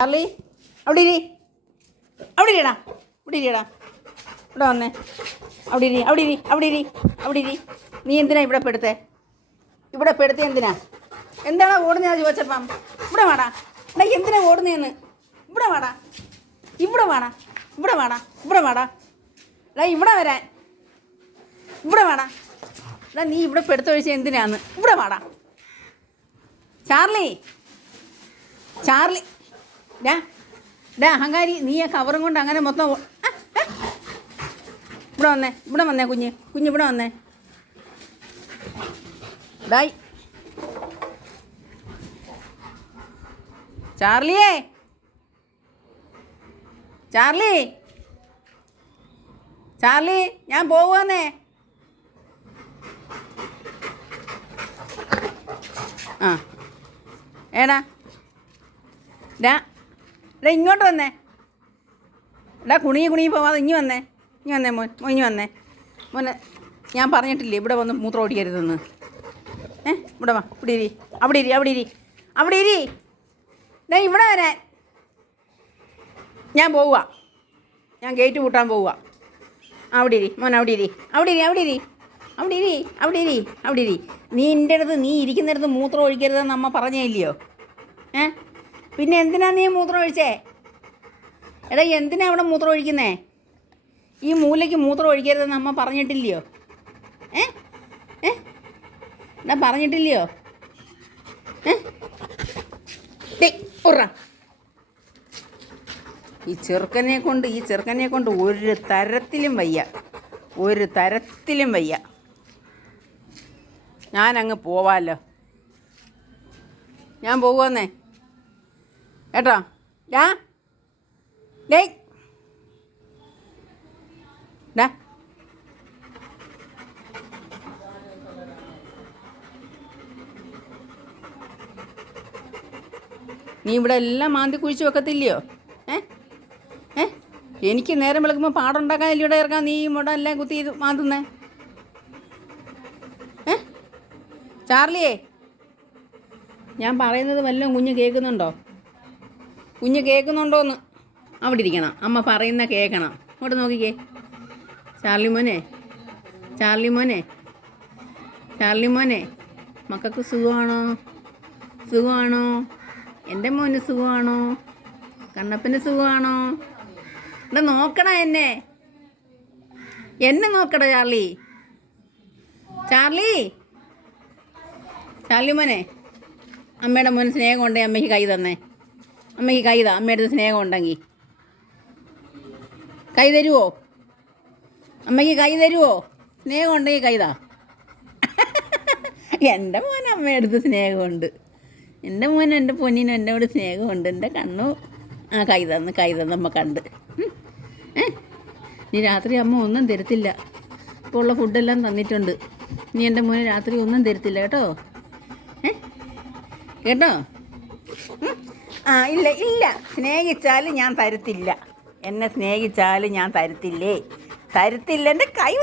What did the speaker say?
Charlie അവിടെ ഇരി. അവിടെ ഇരിടാ ഇവിടെ ഇരിടാ ഇവിടെ വന്നേ. അവിടെ ഇരി അവിടെ ഇരി അവിടെ ഇരി അവിടെ ഇരി. നീ എന്തിനാ ഇവിടെ പെടുത്തേ? ഇവിടെ പെടുത്തേ എന്തിനാ? എന്താണ് ഓടുന്നതാ ചോദിച്ചപ്പം ഇവിടെ വാടാ. എടാ എന്തിനാ ഓടുന്നതെന്ന് ഇവിടെ വാടാ. ഇവിടെ വാടാ. ഇവിടെ വാടാ. ഇവിടെ വേടാ. എടാ ഇവിടെ വരാൻ. ഇവിടെ വേണാ എടാ നീ ഇവിടെ പെടുത്തൊഴിച്ച എന്തിനാന്ന്? ഇവിടെ വാടാ. ചാർലി. ചാർലി. ഡാ ഡാ അഹങ്കാരി നീ ആ കവറും കൊണ്ട് അങ്ങനെ മൊത്തം. ഇവിടെ വന്നേ ഇവിടെ വന്നേ കുഞ്ഞ് കുഞ്ഞ് ഇവിടെ വന്നേ. ഡായ്. ചാർലിയേ. ചാർലി. ചാർലി ഞാൻ പോവുകന്നേ ആ. ഏടാ. ഡാ. ഡാ ഇങ്ങോട്ട് വന്നേ. എടാ കുണിയെ കുണിയെ പോവാതെ ഇങ്ങി വന്നേ. ഇനി വന്നേ മോൻ. മോൻ ഇനി വന്നേ. മോനെ ഞാൻ പറഞ്ഞിട്ടില്ലേ ഇവിടെ വന്ന് മൂത്രം ഓടിക്കരുതെന്ന് ഏ ഇവിടെ വാ. ഇവിടെ ഇരി. അവിടെ ഇരി അവിടെ ഇരി. അവിടെ ഇരി. ഡാ ഇവിടെ വരാൻ ഞാൻ പോവുക ഞാൻ ഗേറ്റ് പൂട്ടാൻ പോവുക അവിടെ ഇരി. മോൻ അവിടെ ഇരി. അവിടെ ഇരി അവിടെ ഇരി. അവിടെ ഇരി അവിടെ ഇരി അവിടെ ഇരി. നീ എന്റെ അടുത്ത് നീ ഇരിക്കുന്നിടത്ത് മൂത്രം ഒഴിക്കരുതെന്ന് അമ്മ പറഞ്ഞേ ഇല്ലയോ? ഏ? പിന്നെ എന്തിനാ നീ മൂത്രം ഒഴിച്ചേ എടാ എന്തിനാ അവിടെ മൂത്രം ഒഴിക്കുന്നേ ഈ മൂലയ്ക്ക് മൂത്രം ഒഴിക്കരുതെന്ന് അമ്മ പറഞ്ഞിട്ടില്ലയോ? ഏ? ഏ? എടാ പറഞ്ഞിട്ടില്ലയോ? ഏ? ഉറ. ഈ ചെറുക്കനെ കൊണ്ട് ഈ ചെറുക്കനെ കൊണ്ട് ഒരു തരത്തിലും വയ്യ. ഒരു തരത്തിലും വയ്യ. ഞാനങ്ങ് പോവാലോ ഞാൻ പോവുന്നേ കേട്ടോ? ഡാ. ഡേ. നീ ഇവിടെ എല്ലാം മാന്തി കുഴിച്ച് വെക്കത്തില്ലയോ? ഏ? ഏ? എനിക്ക് നേരം വിളക്കുമ്പോൾ പാടുണ്ടാക്കാൻ ഇവിടെ ഇറക്കാൻ നീ ഇവിടെ എല്ലാം കുത്തി മാന്തുന്നേ. ഏ? ചാർലിയേ. ഞാൻ പറയുന്നത് വല്ലതും കുഞ്ഞ് കേൾക്കുന്നുണ്ടോ? കുഞ്ഞ് കേൾക്കുന്നുണ്ടോന്ന്? അവിടെ ഇരിക്കണം. അമ്മ പറയുന്ന കേൾക്കണം. അങ്ങോട്ട് നോക്കിക്കേ. ചാർലി മോനെ. ചാർലി മോനെ. ചാർലി മോനെ. മക്കൾക്ക് സുഖമാണോ? സുഖമാണോ? എന്റെ മോന് സുഖമാണോ? കണ്ണപ്പന് സുഖമാണോ? ഇവിടെ നോക്കണ എന്നെ. എന്നെ നോക്കട ചാർലി. ചാർലി. ചാർലി മോനെ. അമ്മയുടെ മോന് സ്നേഹം കൊണ്ടേ അമ്മയ്ക്ക് കൈ തന്നേ. അമ്മയ്ക്ക് കൈ താ അമ്മയുടെ സ്നേഹം ഉണ്ടെങ്കിൽ കൈ തരുവോ? അമ്മയ്ക്ക് കൈ തരുവോ? സ്നേഹം ഉണ്ടെങ്കിൽ കൈ താ. എന്റെ മോൻ അമ്മയടുത്ത് സ്നേഹമുണ്ട്. എന്റെ മോൻ എന്റെ പൊന്നിനും എന്നോട് സ്നേഹമുണ്ട്. എന്റെ കണ്ണു ആ കൈ തന്ന് കൈ അമ്മ കണ്ട്. നീ രാത്രി അമ്മ ഒന്നും തരത്തില്ല. ഇപ്പോൾ ഉള്ള ഫുഡെല്ലാം തന്നിട്ടുണ്ട്. നീ എന്റെ മോന് രാത്രി ഒന്നും തരത്തില്ല കേട്ടോ? കേട്ടോ. ആ ഇല്ല ഇല്ല. സ്നേഹിച്ചാൽ ഞാൻ തരത്തില്ല എന്നെ സ്നേഹിച്ചാൽ ഞാൻ തരത്തില്ലേ തരത്തില്ല എന്റെ കൈ